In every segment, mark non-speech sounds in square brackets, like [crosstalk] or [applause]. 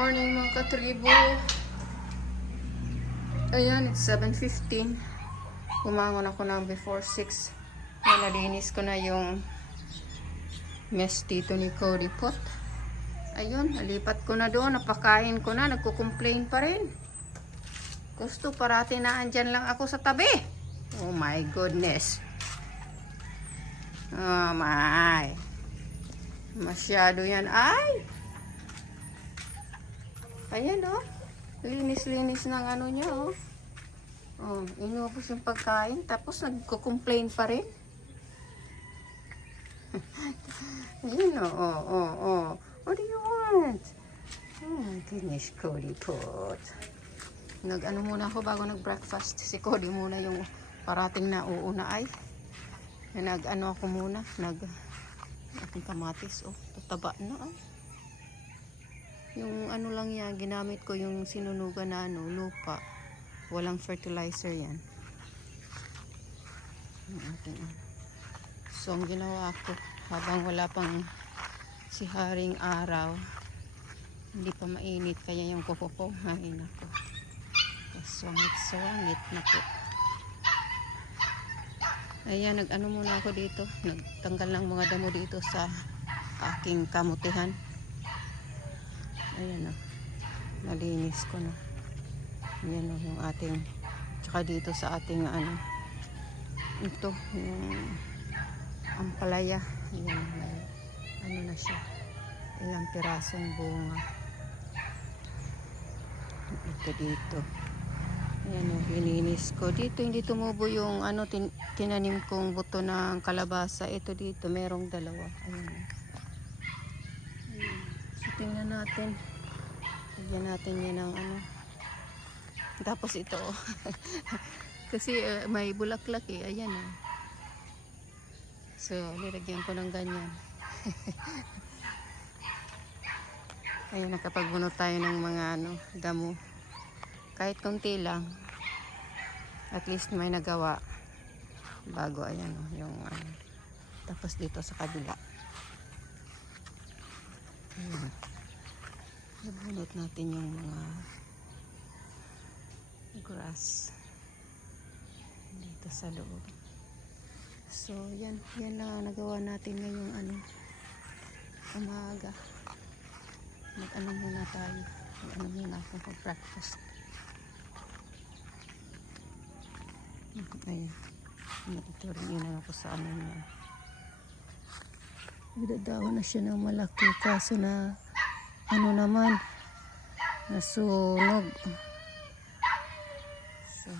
morning mga katribo. Ayan, it's 7.15. Bumangon ako ng before 6. Ayan, nalinis ko na yung mess dito ni Cody Pot. Ayun, nalipat ko na doon. Napakain ko na. Nagko-complain pa rin. Gusto parati na andyan lang ako sa tabi. Oh my goodness. Oh my. Masyado yan. Ay! Ayan oh. Linis-linis ng ano niya oh. Oh, inubos yung pagkain tapos nagko-complain pa rin. [laughs] Ayun oh, oh, oh, oh. What do you want? Oh goodness, Cody Pot. Nag-ano muna ako bago nag-breakfast. Si Cody muna yung parating na uuna ay. Nag-ano ako muna. Nag ating kamatis. Oh, tataba na ah. Yung ano lang yan, ginamit ko yung sinunugan na ano, lupa. Walang fertilizer yan. Ano. So, ang ginawa ko, habang wala pang si haring araw, hindi pa mainit, kaya yung kuko ko, hain ako. Swangit-swangit na po. Ayan, nag-ano muna ako dito. Nagtanggal ng mga damo dito sa aking kamutihan. Ayan o. Nalinis ko na. Ayan o yung ating tsaka dito sa ating ano ito yung ampalaya. Ayan may ano na siya. Ilang pirasong bunga. Ito dito. Ayan o, hininis ko. Dito hindi tumubo yung ano tin tinanim kong buto ng kalabasa. Ito dito, merong dalawa. Ayan o. Ayan. So, tingnan natin. Lagyan natin yan ng ano. Tapos ito. [laughs] Kasi uh, may bulaklak eh. Ayan oh. So, nilagyan ko ng ganyan. [laughs] Ayan, nakapagbunot tayo ng mga ano, damo. Kahit konti lang. At least may nagawa. Bago, ayan oh, yung ano. Tapos dito sa kabila. Ayan. Nabunot natin yung mga grass dito sa loob. So, yan. Yan na nagawa natin ngayong ano, umaga. Mag-ano muna tayo. Mag-ano muna ako for breakfast. Ayan. Natuturin yun na ako sa ano niya. Nagdadawa na siya ng malaki kaso na ano naman nasunog. So,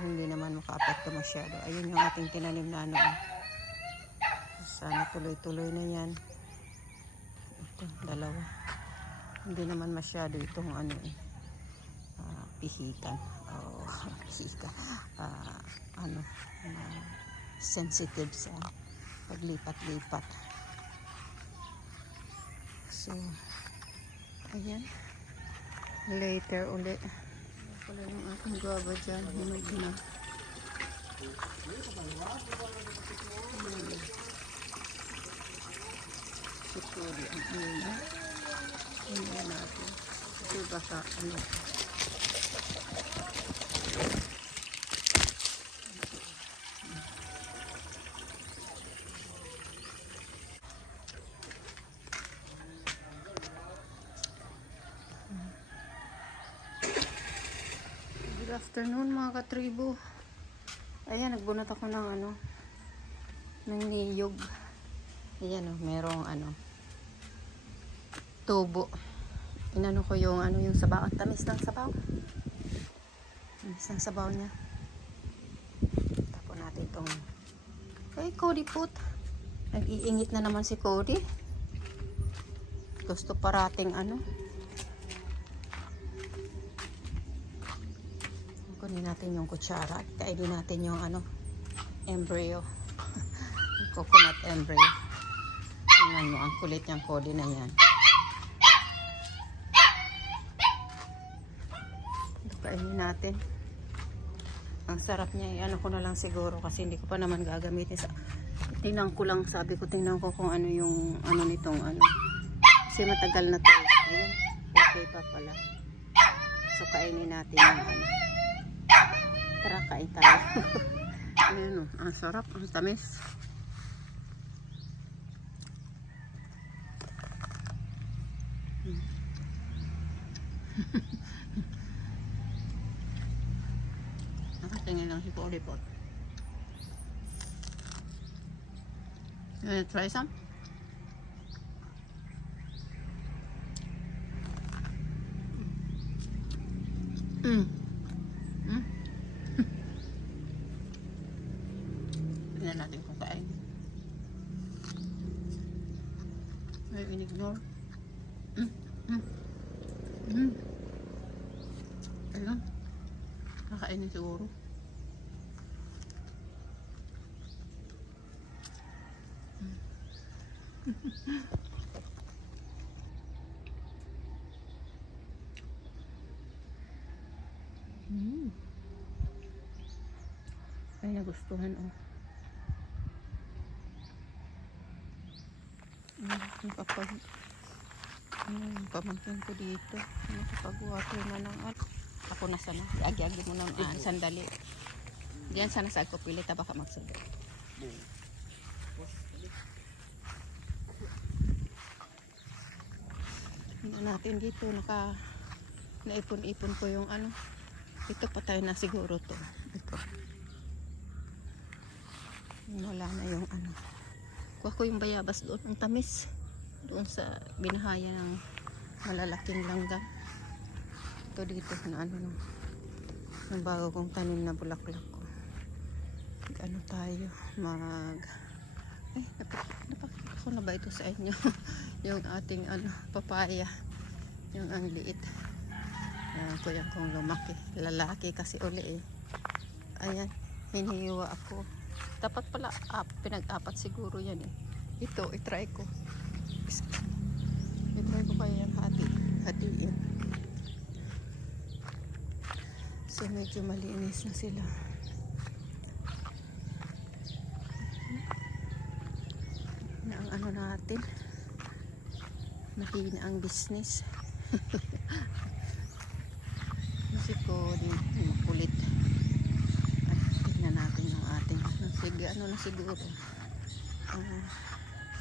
hindi naman makaapekto masyado. Ayun yung ating tinanim na ano. Sana tuloy-tuloy na yan. Ito, dalawa. Hindi naman masyado itong ano eh. ah, pihikan. Oh, [laughs] pihikan. Ah, ano, ah, sensitive sa paglipat-lipat. So, ayan. Later ulit. Wala yung aking guava dyan. Hinog na. Sikuri ang ina. Hindi natin. Kasi baka ano. Afternoon mga katribo. Ayan, nagbunot ako ng ano, ng niyog. Ayan o, merong ano, tubo. Inano ko yung ano yung sabaw. Ang tamis ng sabaw. Tamis ng sabaw niya. Tapon natin itong Hey, Cody put. Nag-iingit na naman si Cody. Gusto parating ano. Kunin natin yung kutsara. Kainin natin yung ano, embryo. [laughs] Coconut embryo. Tingnan mo, ang kulit niyang Cody na yan. Kainin natin. Ang sarap niya, ano ko na lang siguro kasi hindi ko pa naman gagamitin sa tingnan ko lang, sabi ko tingnan ko kung ano yung ano nitong ano. Kasi matagal na to. eh. Birthday pa pala. So, kainin natin yung ano. Tara, kain tayo. [laughs] Ayan o, ang sarap, ang tamis. [laughs] Nakatingin lang si Polipot. You wanna try some? Mm. In-ignore. Mm. Mm. Mm. Ayun. Kakainin siguro. Mm. Ay, nagustuhan oh. Mm, kapag yung pamangkin ko dito nakapag-water na ng ano. Ako na sana. Agi-agi mo na ah, sandali. Diyan sana sa ko pilit baka magsubo. Tingnan natin dito naka naipon-ipon ko yung ano. Ito patay na siguro to. Ito. Wala na yung ano. Kuha ko yung bayabas doon. Ang tamis. Doon sa binahaya ng malalaking langgam. Ito dito na ano no. Yung bago kong tanim na bulaklak ko. Ano tayo. Mag... Ay, napak napakita ko na ba ito sa inyo? [laughs] yung ating ano, papaya. Yung ang liit. Ayan ko yan kung lumaki. Lalaki kasi uli eh. Ayan, hinihiwa ako. Dapat pala up, pinag-apat siguro yan eh. Ito, itry ko. Itry ko kaya yung hati. Hatiin. So medyo malinis na sila. Na ang ano natin. Mahina ang business. [laughs] Kasi ko din kulit. At tignan natin yung ating ano, sige, ano na siguro. Uh,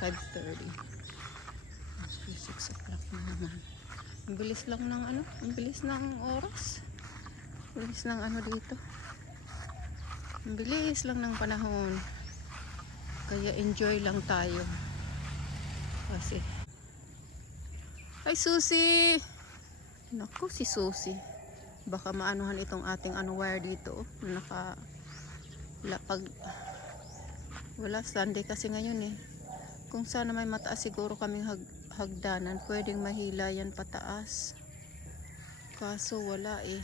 5.30. 6 o'clock na naman. Ang bilis lang ng ano, ang bilis ng oras. Ang bilis ng ano dito. Ang bilis lang ng panahon. Kaya enjoy lang tayo. Kasi Ay Susi! Naku si Susi baka maanuhan itong ating ano wire dito na naka wala pag wala Sunday kasi ngayon eh kung sana may mataas siguro kaming hag, hagdanan pwedeng mahila yan pataas kaso wala eh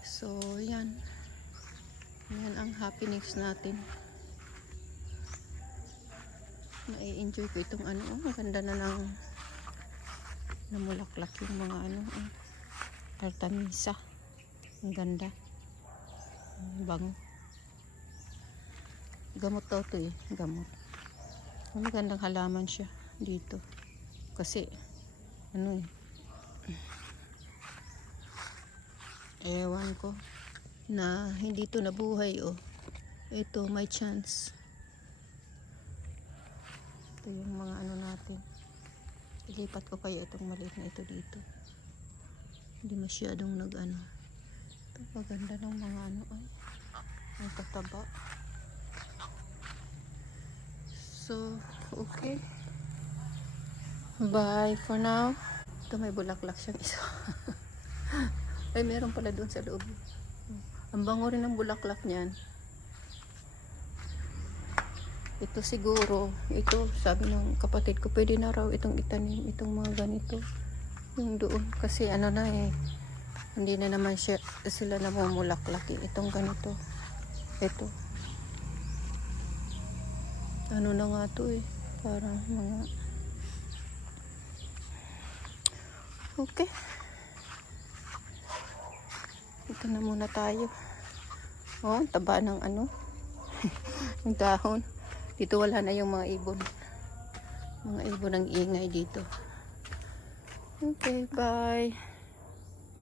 so yan yan ang happiness natin na-enjoy ko itong ano oh, ang ganda na ng namulaklak yung mga ano oh. Artemisa. Ang ganda. Ang bango. Gamot to eh. Gamot. Ang magandang halaman siya dito. Kasi, ano eh. Ewan ko na hindi to nabuhay oh. Ito, may chance. Ito yung mga ano natin. Ilipat ko kaya itong maliit na ito dito hindi masyadong nag ano ito maganda ng mga ano ay ang tataba so okay. Bye for now. Ito may bulaklak siyang isa. [laughs] Ay meron pala doon sa loob. Ang bango rin ng bulaklak niyan. Ito siguro ito sabi ng kapatid ko pwede na raw itong itanim itong mga ganito. Yung doon kasi ano na eh hindi na naman siya, sila namumulaklak eh. itong ganito. Ito ano na nga to eh. Parang mga okay. Ito na muna tayo. Oh taba ng ano. [laughs] Ng dahon. Dito wala na yung mga ibon. Mga ibon ang ingay dito. Okay, bye.